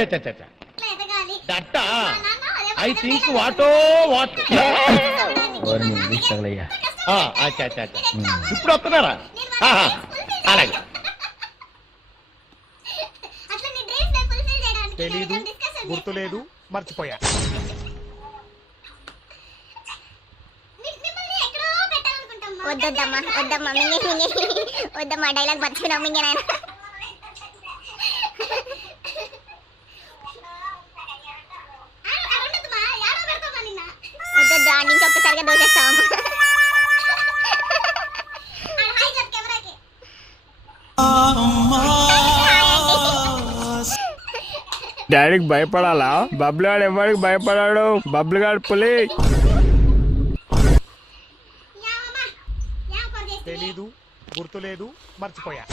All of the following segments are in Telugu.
దట్ ఐ థింక్ వాటో వాట్. ఇప్పుడు వస్తున్నారా? అలాగే. తెలీదు, గుర్తులేదు, మర్చిపోయా. వద్దమ్మా వద్దమ్మా వద్దమ్మా డైలాగ్ మర్చిపోయినా మింగే నాయన. వద్దొద్దు ఆ నుంచి ఒక్కసారిగా దోచేస్తాము. డాడీకి భయపడాలా? బబ్లు గాడు ఎవరికి భయపడాడు, బబ్లు గాడు పులి. తెలీదు, గుర్తులేదు, మర్చిపోయా.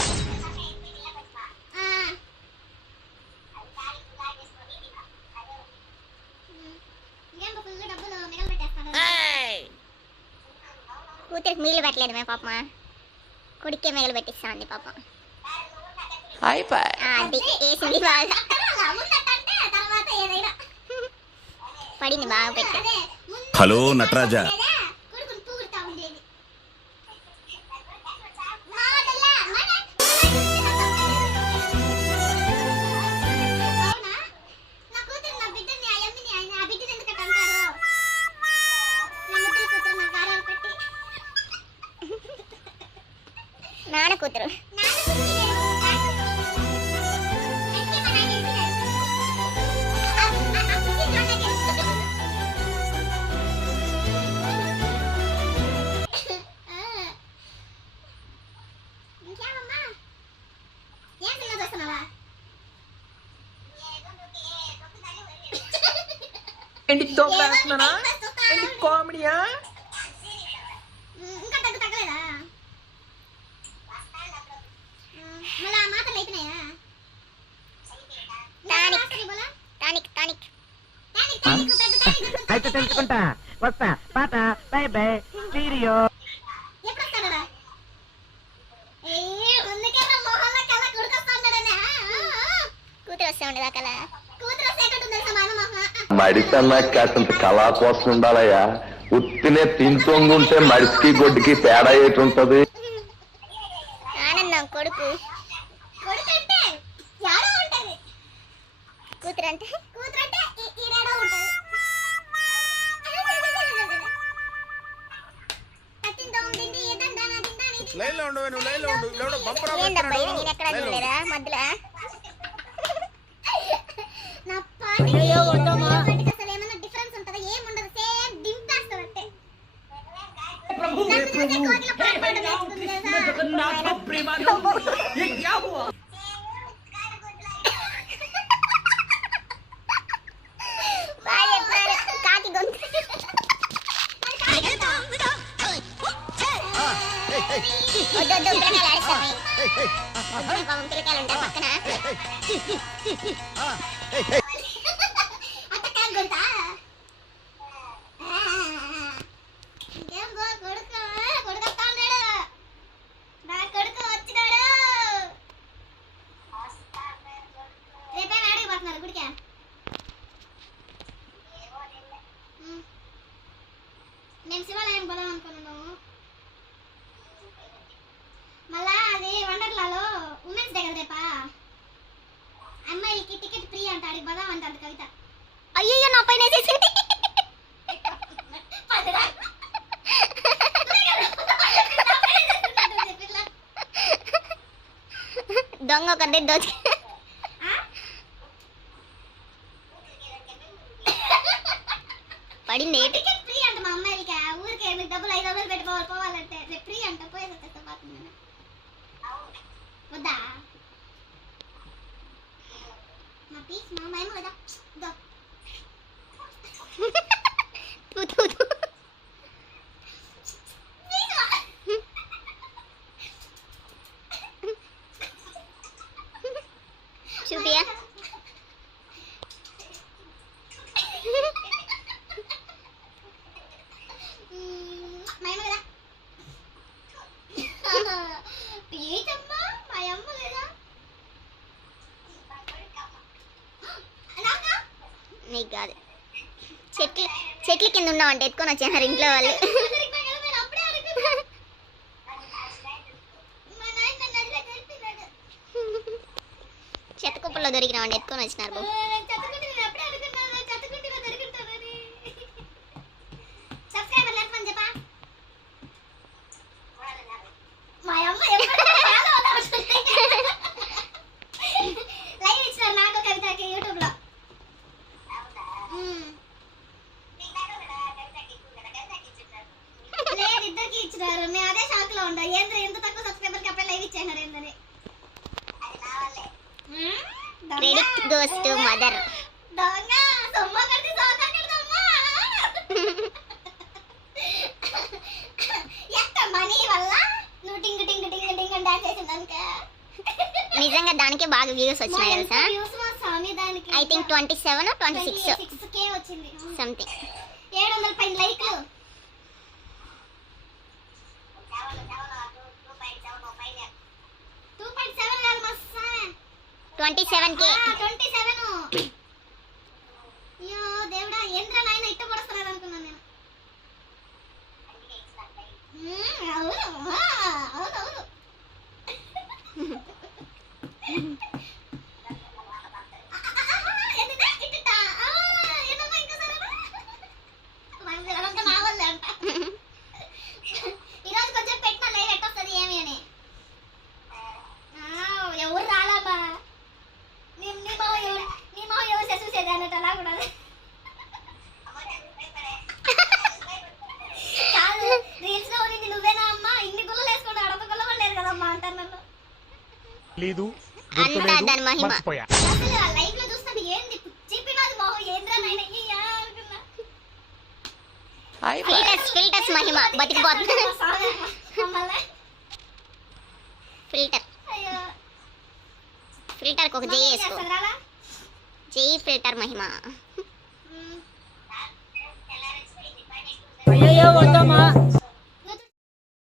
కూతురికి మీళ్ళు పెట్టలేదు మే పాప, కొడుకే మిగలు పెట్టిస్తా ఉంది పాపం. అది వేసింది బాగా, పడింది బాగా పెట్టి. హలో నటరాజా, నాన్న కూతురు ఏంటి తోపేస్తున్నానా? ఏంటి కామెడీయా? ఇంకా తగ్గలేదా? మళ్ళీ ఆ మాటలు అయిపోయినాయా? అయితే తెలుసుకుంటా. వస్తా పాట. బై బై సీరియో. మడిసన్నా కాసంత కళా కోసం ఉండాలయ్యా. ఉత్తినే తింటుంటే మడిసికి గొడ్డుకి తేడా ఏటి ఉంటది? ఆనందం కొడుకు కూతురు అంటే ఏందబ్బా ఇది, నేను ఎక్కడ చూడలేదా మధ్యలో? నా అసలు ఏమన్నా డిఫరెన్స్ ఉంటుందా? ఏముండదు, సేమ్ దింపేస్తారు అంటే. కాకి గొంతు వద్దొద్దు, పిల్లకాయలు ఆడిస్తామే. పాపం పిల్లకాయలు ఉంటారు పక్కన. అత్తకాయ గొంతా? ఇంకేం కొడుకు వస్తా ఉన్నాడు. నా కొడుకు వచ్చినాడు. రేపే ఆడికి పోతున్నారు గుడికా? మేము శివాలయం పోదాం అనుకున్నాము. మళ్ళా అది వండర్లాలో ఉమెన్స్ డే కదా రేపా, అమ్మాయిలకి టికెట్ ఫ్రీ అంట, ఆడికి పోదాం అంటారు కవిత. అయ్యో నా పైన వేసేసింది. దొంగ ఒక దోచి పడింది. టికెట్ ఫ్రీ అంట మా అమ్మాయిలకి. ఊరికే మీకు డబ్బులు 500 పెట్టి పోవాలంటే రేపు ఫ్రీ అంట. పోయేది వద్దా? నా పీస్ మా అమ్మాయి కదా. చూపియా ఏంటమ్మా మా అమ్మ లేదా? నీకు కాదు. చెట్ల కింద ఉన్నామంటే ఎత్తుకొని వచ్చారు ఇంట్లో వాళ్ళు. చెత్త కుప్పల్లో దొరికినామండి ఎత్తుకొని వచ్చినారు బాబు. లైవ్ ఇచ్చినారు నాకు కవితకి యూట్యూబ్ లో. లేదు ఇద్దరికి ఇచ్చినారు. నేను అదే షాక్ లో ఉండా. ఏంద్ర ఎంత తక్కువ సబ్స్క్రైబర్ కి అప్పుడే లైవ్ ఇచ్చేసారు ఏందని. Credit goes to mother. దొంగ సొమ్మ కడితే సోకా కడదమ్మా. ఎంత మనీ వల్ల నువ్వు టింగ్ టింగ్ టింగ్ టింగ్ అని డాన్స్ చేసిందనుక. నిజంగా దానికే బాగా వ్యూస్ వచ్చినాయి తెలుసా. ఐ థింక్ 27 or 26K వచ్చింది సంథింగ్. 700 పైన లైక్లు. 2.7 కాదు మస్సా 27K. 27. అయ్యో దేవుడా ఏంద్రా నాయన ఇట్ట పొడుస్తున్నారు అనుకున్నాను నేను. అవును అవును. ఈరోజు కొంచెం పెట్టిన లైవ్ ఎట్టొస్తుంది ఏమి అని. ఎవరు రాలాబా నీ మావ ఎవరు చూసేది అన్నట్టు అలా కూడా కాదు. రీల్స్ లో ఉంది నువ్వేనా అమ్మా ఇన్ని గుళ్ళు వేసుకోండి అడప గుల్ల కూడా లేదు కదమ్మా అంటారు నన్ను. అంతా దాని మహిమ. అసలు ఆ లైవ్ లో చూస్తాను ఏంది చెప్పినది మావ ఏంద్రా నాయన అనుకున్నా. ఫిల్టర్స్ మహిమ బతికిపోతుంది. ఫిల్టర్ ఒక జై వేసుకో. జై ఫిల్టర్ మహిమ. అయ్యో వద్దమ్మా.